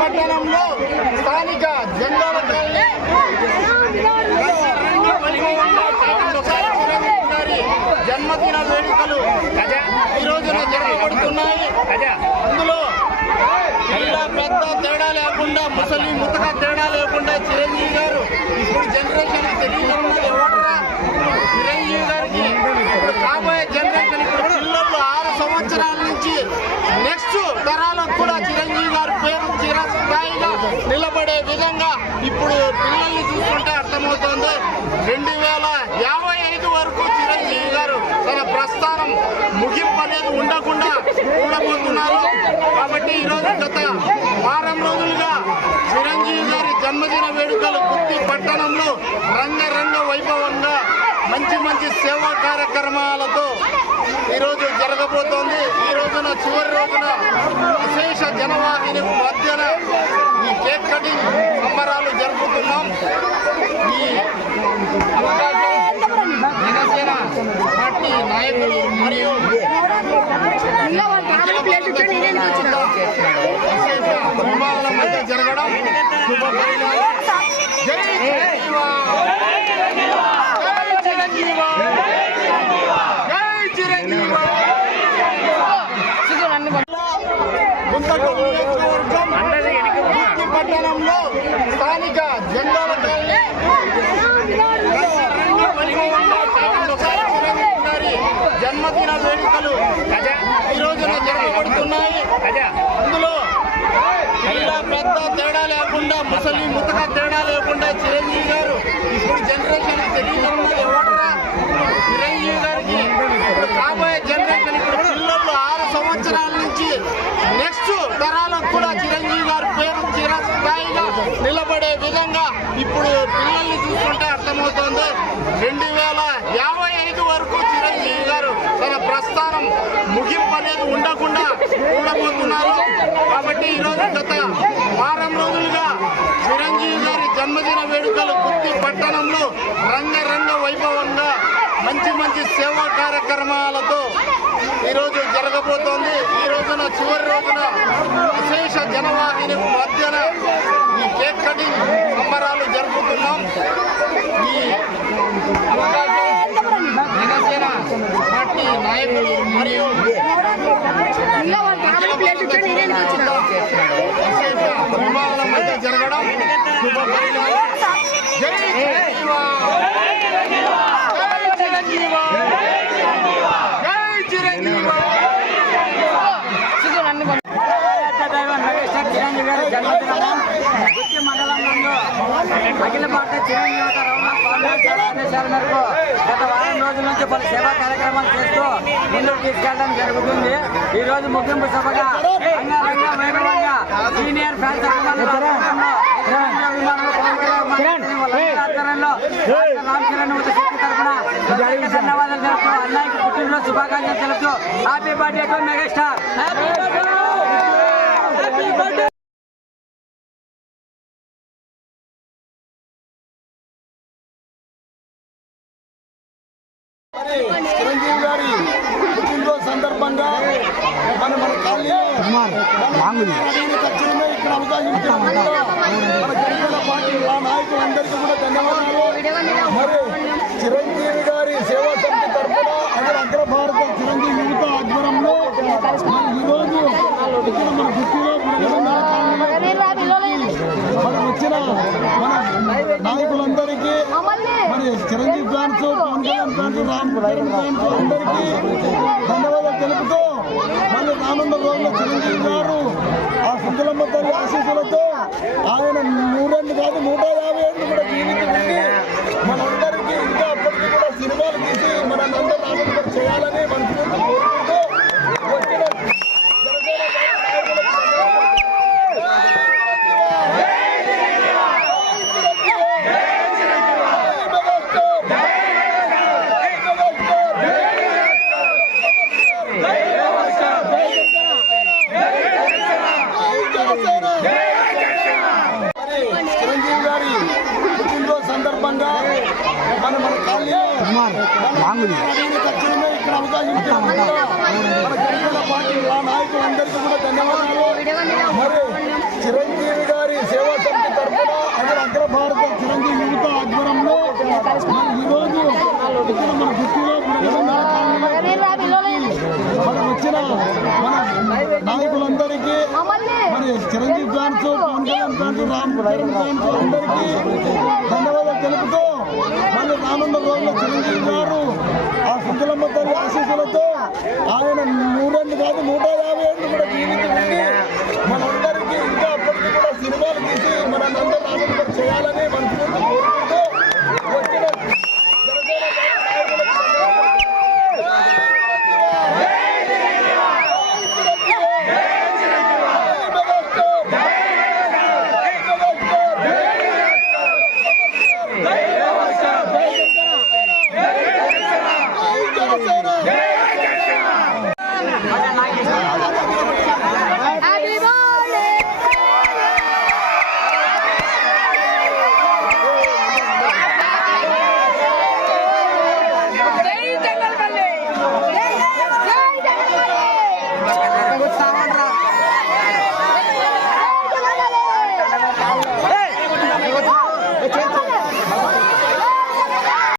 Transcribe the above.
పట్టణంలో స్థానిక జెండాల జన్మదిన వేడుకలు ఈ రోజున జరగబడుతున్నాయి. అందులో ఇలా పెద్ద తేడా లేకుండా, ముసలి ముతక తేడా లేకుండా చిరంజీవి గారు ఇప్పుడు జనరేషన్ తెలియకుండా ఎవడరా చిరంజీవి గారికి ఇప్పుడు కాబోయే జనరేషన్ ఇప్పుడు పిల్లలు 6 సంవత్సరాల నుంచి నెక్స్ట్ తరాలకు కూడా చిరంజీవి గారి పేరు చిరస్థాయిగా నిలబడే విధంగా ఇప్పుడు పిల్లల్ని చూసుకుంటే అర్థమవుతోంది. 2055 వరకు చిరంజీవి గారు తన ప్రస్థానం ముగింపు అనేది ఉండకుండా ఉండబోతున్నారు. కాబట్టి ఈరోజు గత వారం రోజులుగా చిరంజీవి గారి జన్మదిన వేడుకలు గుత్తి పట్టణంలో రంగరంగ వైభవంగా మంచి మంచి సేవా కార్యక్రమాలతో ఈరోజు జరగబోతోంది. ఈ రోజున చివరి రోజున విశేష జనవాహిని మధ్యన ఈ కేక్ కటింగ్ సంబరాలు జరుపుతున్నాం. ఈ అవకాశం జనసేన పార్టీ నాయకులు మరియు విశేష కుటుంబాల మధ్య జరగడం శుభ పరిణామం. జై పట్టణంలో స్థానిక జెండాల జన్మదిన వేడుకలు ఈ రోజున జరగబడుతున్నాయి. అందులో ఇలా పెద్ద తేడా లేకుండా, ముసలి ముతక తేడా లేకుండా చిరంజీవి గారు ఇప్పుడు జనరేషన్ తెలియకుండా ఎవడరా చిరంజీవి గారికి ఇప్పుడు కాబోయే జనరేషన్ ఇప్పుడు పిల్లలు 6 సంవత్సరాల నుంచి నెక్స్ట్ తరాలకు కూడా చిరంజీవి గారి పేరు చిరస్థాయిగా నిలబడే విధంగా ఇప్పుడు పిల్లల్ని చూసుకుంటే అర్థమవుతోంది. 2055 వరకు చిరంజీవి గారు తన ప్రస్థానం ముగింపు అనేది ఉండకుండా ఉండబోతున్నారు. కాబట్టి ఈరోజు గత వారం రోజులుగా చిరంజీవి గారి జన్మదిన వేడుకలు గుత్తి పట్టణంలో రంగరంగ వైభవంగా మంచి మంచి సేవా కార్యక్రమాలతో ఈరోజు జరగబోతోంది. ఈ రోజున చివరి రోజున విశేష జనవాహిని మధ్యన ఈ కేక్ కటింగ్ సంబరాలు జరుపుతున్నాం. ఈ అవకాశం జనసేన పార్టీ నాయకులు మరియు విశేష కుటుంబాల మధ్య జరగడం శుభ పరిణామం. జై అఖిల భారత చిరంజీవి ఆదేశాల మేరకు గత వారం రోజుల నుంచి పలు సేవా కార్యక్రమాలు చేస్తూ ముందుకు తీసుకెళ్లడం జరుగుతుంది. ఈ రోజు ముగింపు సభగా అంగరంగ వైభవంగా సీనియర్ ఫ్యాన్స్ ఆధ్వర్యంలో రామ్ చరణ్ శక్తి తరఫున ధన్యవాదాలు తెలుపుతూ అన్నయ్యకి పుట్టినరోజు శుభాకాంక్షలు తెలుపుతూ happy birthday to megastar. Chiranjeevi గారి పుట్టినరోజు సందర్భంగా మన ఖచ్చితంగా ఇక్కడ అవకాశం ఇచ్చిన మన జనసేన పార్టీ నాయకులందరికీ కూడా ధన్యవాదాలు. మరి చిరంజీవి గారి సేవా సమితి తరఫున అఖిల భారత చిరంజీవి యువత ఆధ్వర్యంలో ఈరోజు ఇక్కడ మన గుర్తిలో మనం వచ్చిన మన నాయకులందరికీ మరి Chiranjeevi fans, Pawan Kalyan fans, Ram Charan fans అందరికీ ధన్యవాదాలు తెలుపుతూ మళ్ళీ రానున్న రోజుల్లో చిరంజీవి గారు ఆ సుందరమ్మ తల్లి ఆశీస్సులతో ఆయన 100 కాదు 150 ఏళ్ళు కూడా జీవించి మనందరికీ ఇంకా అప్పటికి కూడా సినిమాలు తీసి మనందరూ ఆనందం చేయాలని మనస్ఫూర్తి కోరుకుంటూ వచ్చిన చిరంజీవి గారి పుట్టినరోజు సందర్భంగా మన ఖచ్చితంగా ఇక్కడ అవకాశం ఇచ్చిన మన జనసేన పార్టీ నాయకులందరికీ అందరికీ కూడా ధన్యవాదాలు. మరి చిరంజీవి గారి సేవా సమితి తరఫున అఖిల భారత చిరంజీవి యువత ఆధ్వర్యంలో ఈరోజు ఇక్కడ మన గుర్తిలో మన వచ్చిన మన నాయకులందరికీ మరి Chiranjeevi fans, Pawan Kalyan fans, Ram Charan fans అందరికీ ధన్యవాదాలు తెలుపుతూ మళ్ళీ రానున్న రోజుల్లో చిరంజీవి గారు ఆ సుందరమ్మ తల్లి ఆశీస్సులతో ఆయన 100 కాదు 150 ఏళ్ళు కూడా జీవితం